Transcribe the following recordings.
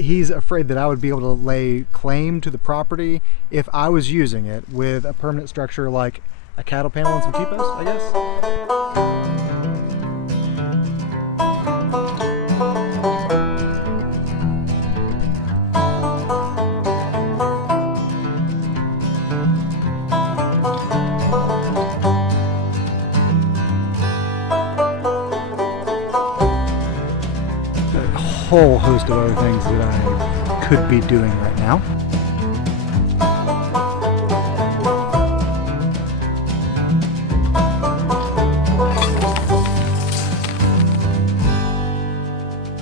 he's afraid that I would be able to lay claim to the property if I was using it with a permanent structure like a cattle panel and some T-posts, I guess. Whole host of other things that I could be doing right now.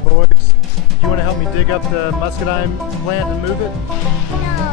Boys, you want to help me dig up the muscadine plant and move it? No.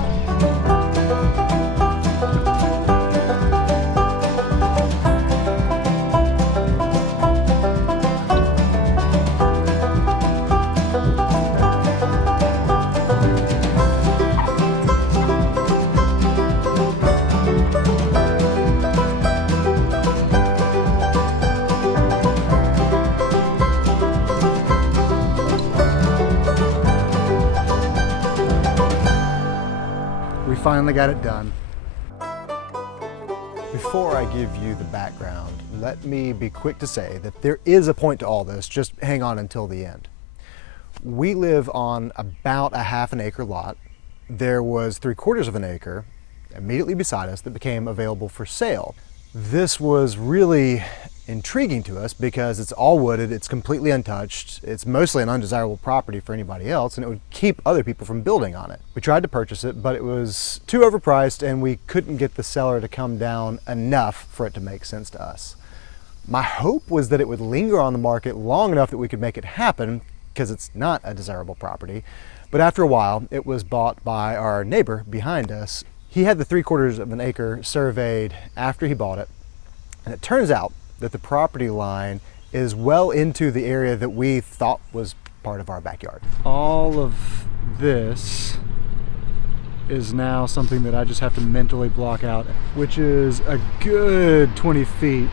We finally got it done. Before I give you the background, let me be quick to say that there is a point to all this. Just hang on until the end. We live on about a half an acre lot. There was 3/4 of an acre immediately beside us that became available for sale. This was really intriguing to us because it's all wooded, it's completely untouched, it's mostly an undesirable property for anybody else, and it would keep other people from building on it. We tried to purchase it, but it was too overpriced and we couldn't get the seller to come down enough for it to make sense to us. My hope was that it would linger on the market long enough that we could make it happen, because it's not a desirable property. But after a while, it was bought by our neighbor behind us. He had the 3/4 of an acre surveyed after he bought it, and it turns out that the property line is well into the area that we thought was part of our backyard. All of this is now something that I just have to mentally block out, which is a good 20 feet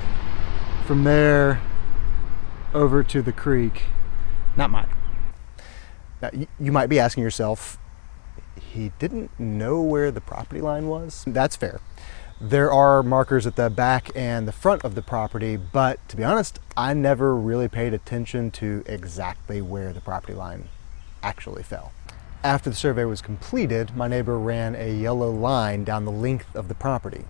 from there over to the creek. Not mine. Now, you might be asking yourself, he didn't know where the property line was? That's fair. There are markers at the back and the front of the property, but to be honest, I never really paid attention to exactly where the property line actually fell. After the survey was completed, my neighbor ran a yellow line down the length of the property.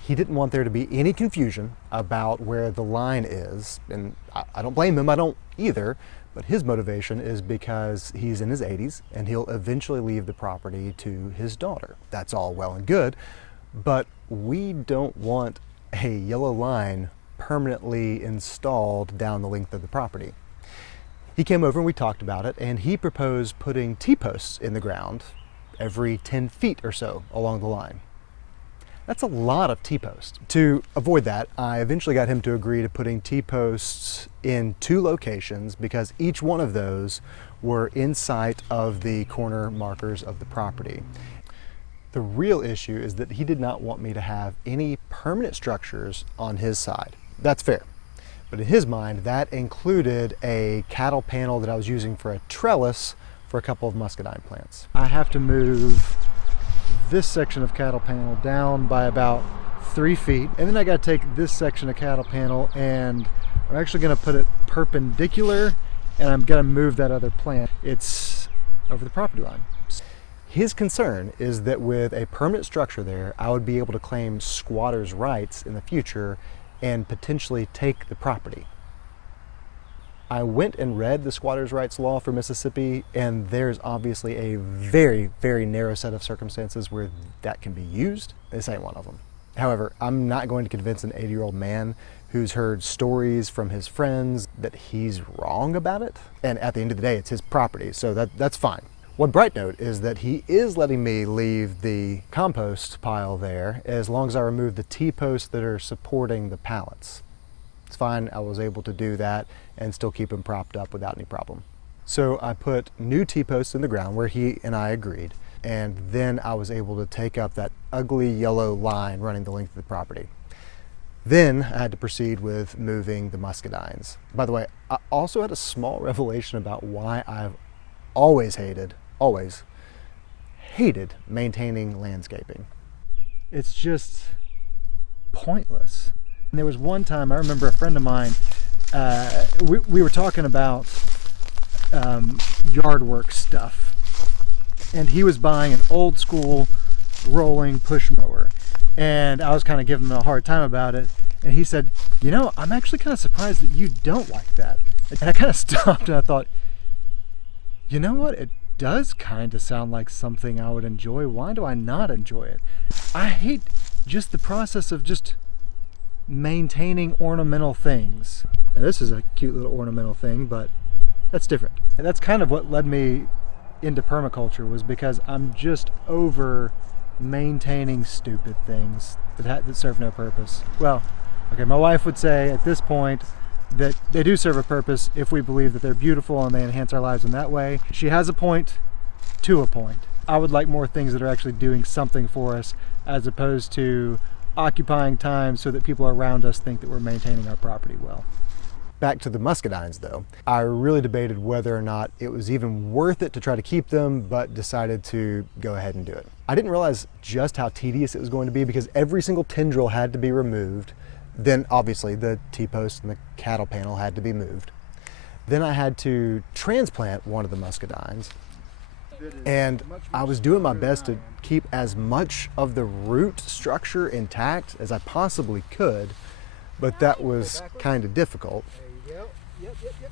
He didn't want there to be any confusion about where the line is, and I don't blame him, I don't either, but his motivation is because he's in his 80s and he'll eventually leave the property to his daughter. That's all well and good, but we don't want a yellow line permanently installed down the length of the property. He came over and we talked about it, and he proposed putting T-posts in the ground every 10 feet or so along the line. That's a lot of T-posts. To avoid that, I eventually got him to agree to putting T-posts in 2 locations, because each one of those were in sight of the corner markers of the property. The real issue is that he did not want me to have any permanent structures on his side. That's fair. But in his mind, that included a cattle panel that I was using for a trellis for a couple of muscadine plants. I have to move this section of cattle panel down by about 3 feet, and then I got to take this section of cattle panel and I'm actually going to put it perpendicular, and I'm going to move that other plant. It's over the property line. His concern is that with a permanent structure there, I would be able to claim squatters' rights in the future and potentially take the property. I went and read the squatters' rights law for Mississippi, and there's obviously a very, very narrow set of circumstances where that can be used. This ain't one of them. However, I'm not going to convince an 80-year-old man who's heard stories from his friends that he's wrong about it. And at the end of the day, it's his property, so that's fine. One bright note is that he is letting me leave the compost pile there as long as I remove the T-posts that are supporting the pallets. It's fine, I was able to do that and still keep him propped up without any problem. So I put new T-posts in the ground where he and I agreed, and then I was able to take up that ugly yellow line running the length of the property. Then I had to proceed with moving the muscadines. By the way, I also had a small revelation about why I've always hated always hated maintaining landscaping. It's just pointless. And there was one time, I remember a friend of mine, we were talking about yard work stuff. And he was buying an old school rolling push mower. And I was kind of giving him a hard time about it. And he said, you know, I'm actually kind of surprised that you don't like that. And I kind of stopped and I thought, you know what? It does kind of sound like something I would enjoy. Why do I not enjoy it? I hate just the process of just maintaining ornamental things. Now, this is a cute little ornamental thing, but that's different. And that's kind of what led me into permaculture, was because I'm just over maintaining stupid things that serve no purpose. Well, okay, my wife would say at this point that they do serve a purpose if we believe that they're beautiful and they enhance our lives in that way. She has a point to a point. I would like more things that are actually doing something for us, as opposed to occupying time so that people around us think that we're maintaining our property well. Back to the muscadines though, I really debated whether or not it was even worth it to try to keep them, but decided to go ahead and do it. I didn't realize just how tedious it was going to be, because every single tendril had to be removed. Then obviously the T-post and the cattle panel had to be moved. Then I had to transplant one of the muscadines. And I was doing my best to keep as much of the root structure intact as I possibly could, but that was kind of difficult.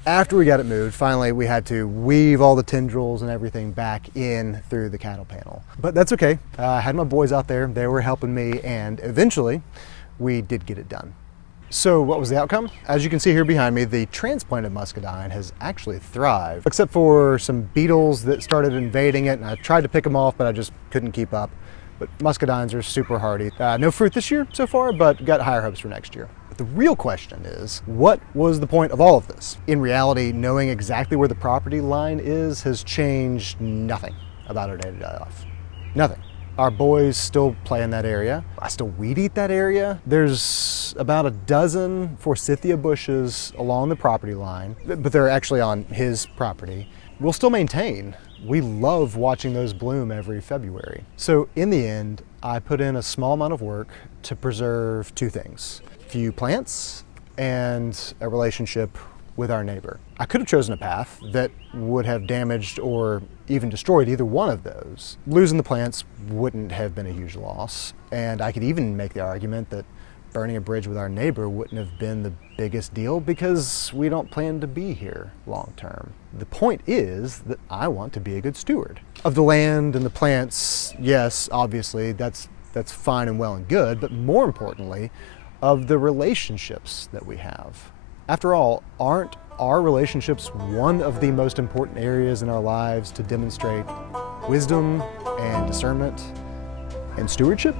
After we got it moved, finally we had to weave all the tendrils and everything back in through the cattle panel. But that's okay. I had my boys out there, they were helping me, and eventually we did get it done. So what was the outcome? As you can see here behind me, the transplanted muscadine has actually thrived, except for some beetles that started invading it, and I tried to pick them off, but I just couldn't keep up. But muscadines are super hardy. No fruit this year so far, but got higher hopes for next year. But the real question is, what was the point of all of this? In reality, knowing exactly where the property line is has changed nothing about our day-to-day life. Nothing. Our boys still play in that area. I still weed eat that area. There's about a dozen forsythia bushes along the property line, but they're actually on his property. We'll still maintain. We love watching those bloom every February. So in the end, I put in a small amount of work to preserve two things: a few plants and a relationship with our neighbor. I could have chosen a path that would have damaged or even destroyed either one of those. Losing the plants wouldn't have been a huge loss, and I could even make the argument that burning a bridge with our neighbor wouldn't have been the biggest deal, because we don't plan to be here long term. The point is that I want to be a good steward of the land and the plants. Yes, obviously that's fine and well and good, but more importantly, of the relationships that we have. After all, aren't our relationships one of the most important areas in our lives to demonstrate wisdom and discernment and stewardship?